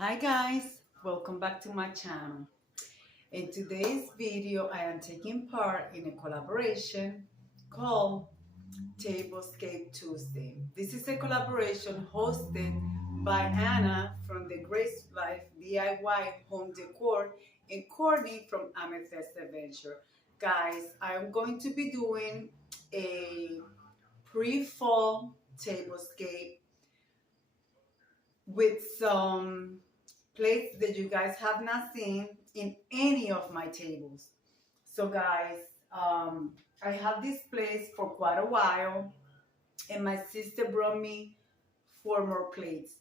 Hi guys, welcome back to my channel. In today's video, I am taking part in a collaboration called Tablescape Tuesday. This is a collaboration hosted by Anna from TheGraceLifeDIYHomeDecor and Courtney from AmethystAdventures. Guys, I'm going to be doing a pre-fall tablescape with some plates that you guys have not seen in any of my tables. So guys, I have this place for quite a while and my sister brought me 4 more plates.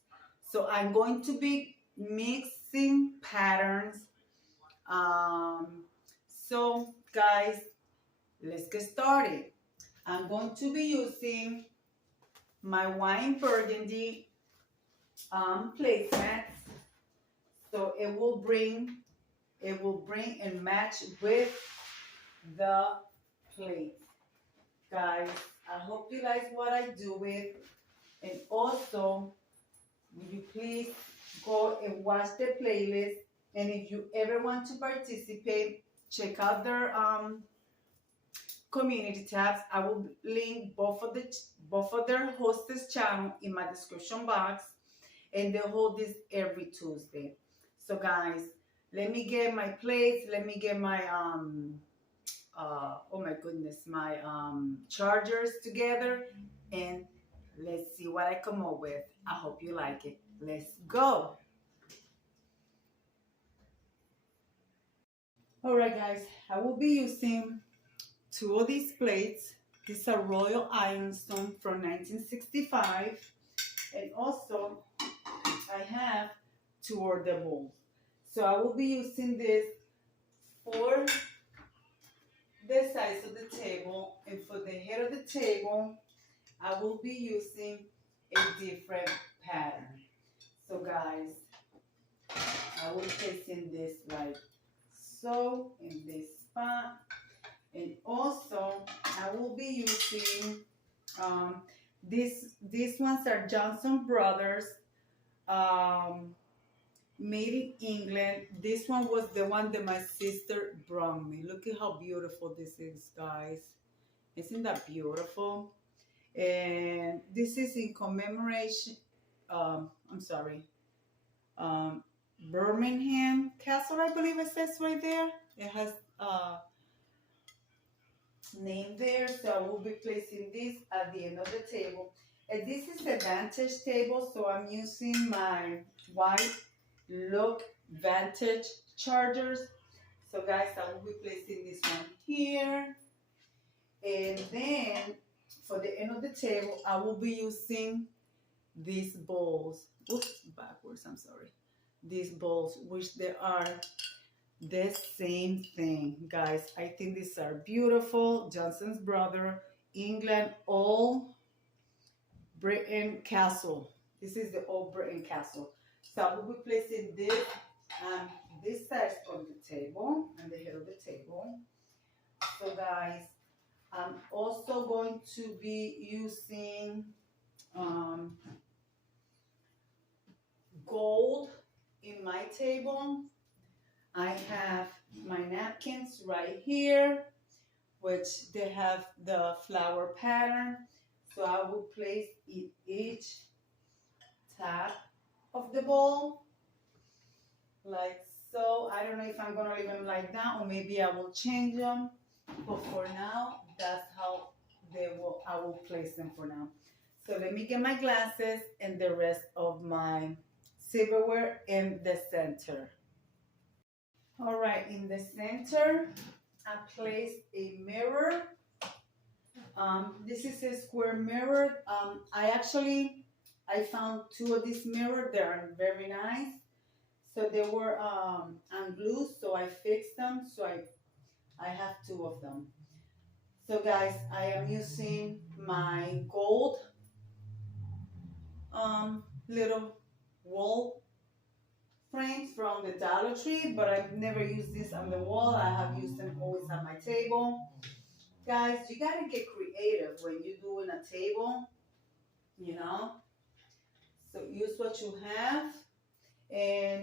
So I'm going to be mixing patterns. So guys, let's get started. I'm going to be using my wine burgundy placemats. So it will bring and match with the plates. Guys, I hope you like what I do with. And also, will you please go and watch the playlist. And if you ever want to participate, check out their community tabs. I will link both of their hostess channel in my description box. And they hold this every Tuesday. So guys, let me get my plates, let me get my oh my goodness, my chargers together, and let's see what I come up with. I hope you like it. Let's go. All right guys, I will be using 2 of these plates. These are Royal Ironstone from 1965, and also I have 2 of the bowls. So I will be using this for the size of the table, and for the head of the table, I will be using a different pattern. So guys, I will place in this like so in this spot, and also I will be using these ones are Johnson Brothers. Made in England. This one was the one that my sister brought me. Look at how beautiful this is, guys. Isn't that beautiful? And this is in commemoration, Birmingham Castle, I believe it says right there. It has name there. So I will be placing this at the end of the table. And this is a Vantage table, so I'm using my white Look Vantage chargers. So guys, I will be placing this one here, and then for the end of the table I will be using these bowls. Oops, backwards, I'm sorry. These bowls, which they are the same thing. Guys, I think these are beautiful. Johnson's Brother, England, Old Britain Castle. This is the Old Britain Castle. So I will be placing this side on the table, and the head of the table. So guys, I'm also going to be using gold in my table. I have my napkins right here, which they have the flower pattern. So I will place in each tab of the bowl like so. I don't know if I'm gonna leave them like that, or maybe I will change them, but for now that's how I will place them for now. So let me get my glasses and the rest of my silverware in the center. All right, in the center I placed a mirror. This is a square mirror. I found 2 of these mirrors. They are very nice. So they were unglued, so I fixed them. So I have 2 of them. So guys, I am using my gold little wall frames from the Dollar Tree, but I've never used this on the wall. I have used them always on my table. Guys, you gotta get creative when you're doing a table, you know. So use what you have. And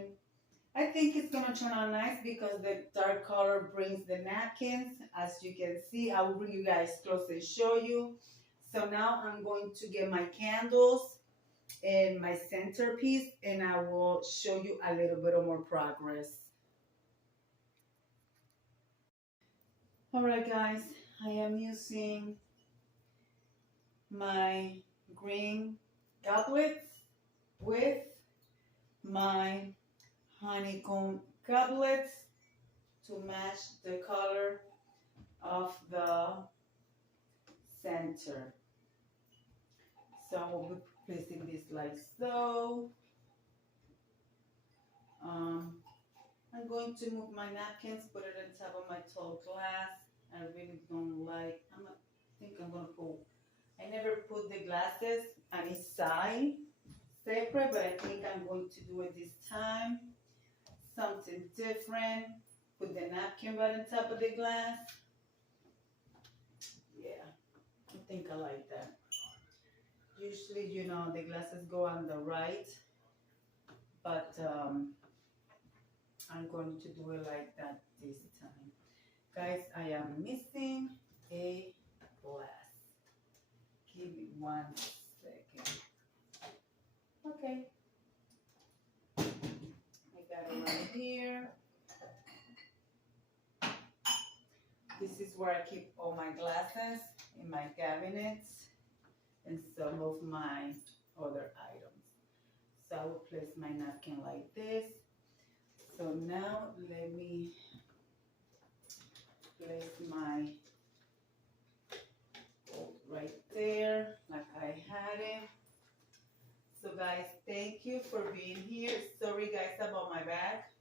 gonna turn out nice because the dark color brings the napkins. As you can see, I will bring you guys close and show you. So now I'm going to get my candles and my centerpiece, and I will show you a little bit of more progress. All right, guys, I am using my green goblets with my honeycomb goblets to match the color of the center. So I will be placing this like so. I'm going to move my napkins, put it on top of my tall glass. I really don't like, I never put the glasses on each side separate, but I think I'm going to do it this time. Something different. Put the napkin right on top of the glass. Yeah, I think I like that. Usually, you know, the glasses go on the right, but I'm going to do it like that this time. Guys, I am missing a glass. Give me 1 second. Okay. I got it right here. This is where I keep all my glasses in my cabinets and some of my other items. So I will place my napkin like this. So now let me place my bowl right there like I had it. So guys, thank you for being here. Sorry guys about my back.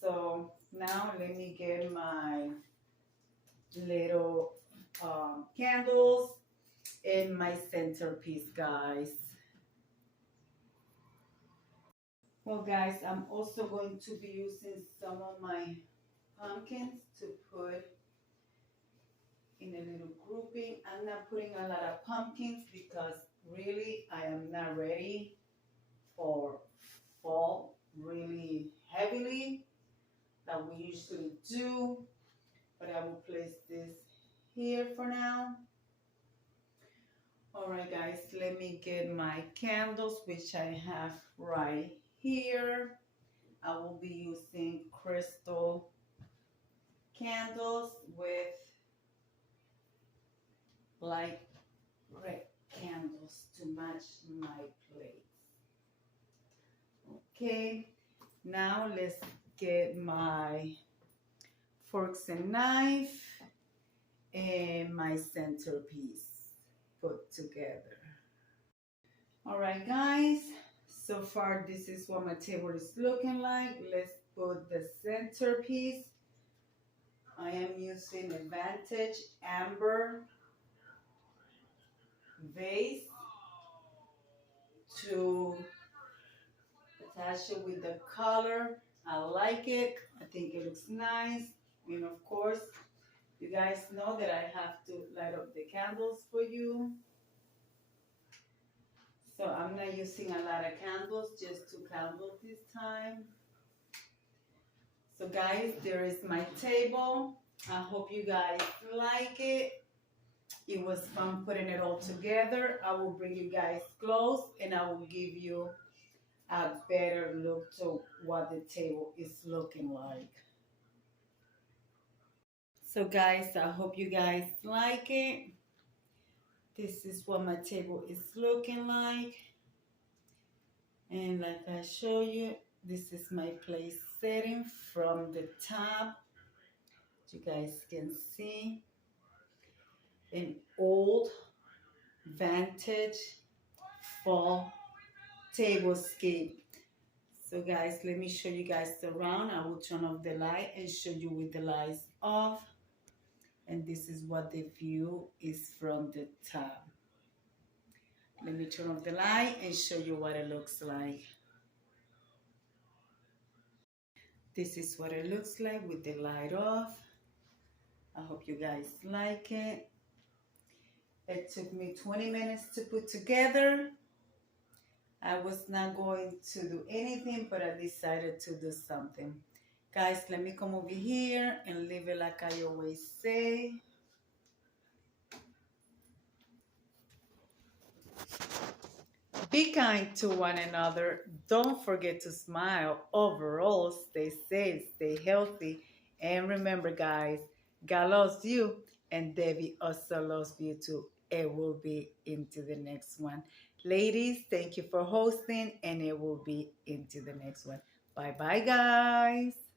So now let me get my little candles and my centerpiece, guys. Well guys, I'm also going to be using some of my pumpkins to put in a little grouping. I'm not putting a lot of pumpkins because really I am not ready for fall really heavily that we usually do, but I will place this here for now. All right guys, let me get my candles, which I have right here. I will be using crystal candles with light red candles to match my plates. Okay, now let's get my forks and knife and my centerpiece put together. All right guys, so far this is what my table is looking like. Let's put the centerpiece. I am using a vintage amber vase to attach it with the color. I like it. I think it looks nice. And of course, you guys know that I have to light up the candles for you. So I'm not using a lot of candles, just 2 candles this time. So guys, there is my table. I hope you guys like it. It was fun putting it all together. I will bring you guys close and I will give you a better look to what the table is looking like. So guys, I hope you guys like it. This is what my table is looking like. And like I show you, this is my place setting from the top. You guys can see an old vintage fall tablescape. So guys, let me show you guys around. I will turn off the light and show you with the lights off. And this is what the view is from the top. Let me turn off the light and show you what it looks like. This is what it looks like with the light off. I hope you guys like it. It took me 20 minutes to put together. I was not going to do anything, but I decided to do something. Guys, let me come over here and leave it like I always say. Be kind to one another. Don't forget to smile. Overall, stay safe, stay healthy. And remember, guys, God loves you, and Debbie also loves you too. It will be into the next one. Ladies, thank you for hosting, and it will be into the next one. Bye bye, guys.